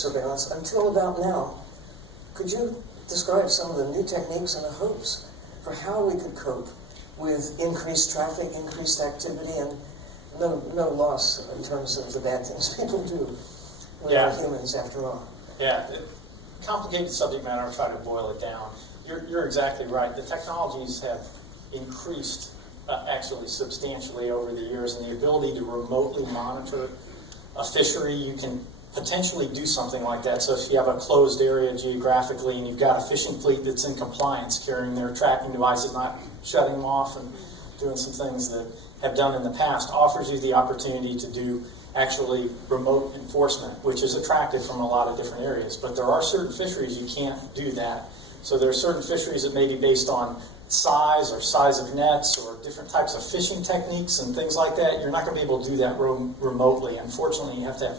surveillance until about now. Could you describe some of the new techniques and the hopes for how we could cope with increased traffic, increased activity, and no loss in terms of the bad things people do? We are humans, after all. Yeah, complicated subject matter. I'll try to boil it down. You're exactly right. The technologies have increased actually substantially over the years, and the ability to remotely monitor a fishery, you can potentially do something like that. So if you have a closed area geographically and you've got a fishing fleet that's in compliance, carrying their tracking devices, not shutting them off and doing some things that have done in the past, offers you the opportunity to do actually remote enforcement, which is attractive from a lot of different areas. But there are certain fisheries you can't do that. So there are certain fisheries that may be based on size or size of nets or different types of fishing techniques and things like that. You're not going to be able to do that remotely. Unfortunately, you have to have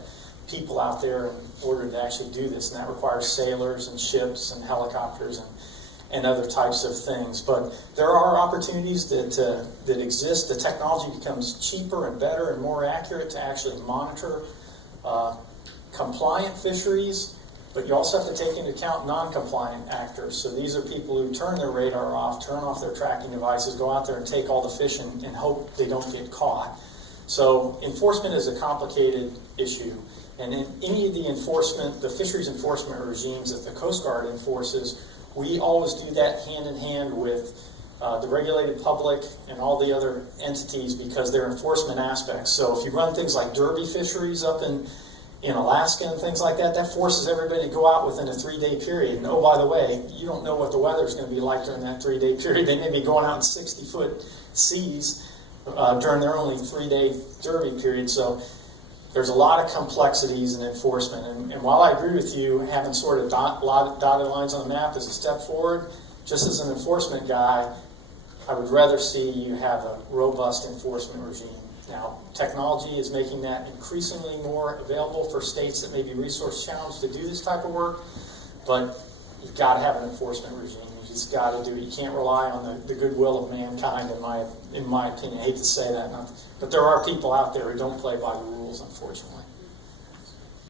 people out there in order to actually do this, and that requires sailors and ships and helicopters and other types of things. But there are opportunities that exist. The technology becomes cheaper and better and more accurate to actually monitor compliant fisheries, but you also have to take into account non-compliant actors. So these are people who turn their radar off, turn off their tracking devices, go out there and take all the fish and hope they don't get caught. So enforcement is a complicated issue. And in any of the enforcement, the fisheries enforcement regimes that the Coast Guard enforces, we always do that hand in hand with the regulated public and all the other entities because they're enforcement aspects. So if you run things like derby fisheries up in Alaska and things like that, that forces everybody to go out within a 3-day period. And oh, by the way, you don't know what the weather's going to be like during that 3-day period. They may be going out in 60-foot seas during their only 3-day derby period. So there's a lot of complexities in enforcement. And while I agree with you, having sort of dotted lines on the map is a step forward, just as an enforcement guy, I would rather see you have a robust enforcement regime. Now, technology is making that increasingly more available for states that may be resource challenged to do this type of work, but you've got to have an enforcement regime. You just got to do it. You can't rely on the goodwill of mankind, in my opinion. I hate to say that, but there are people out there who don't play by the rules, unfortunately.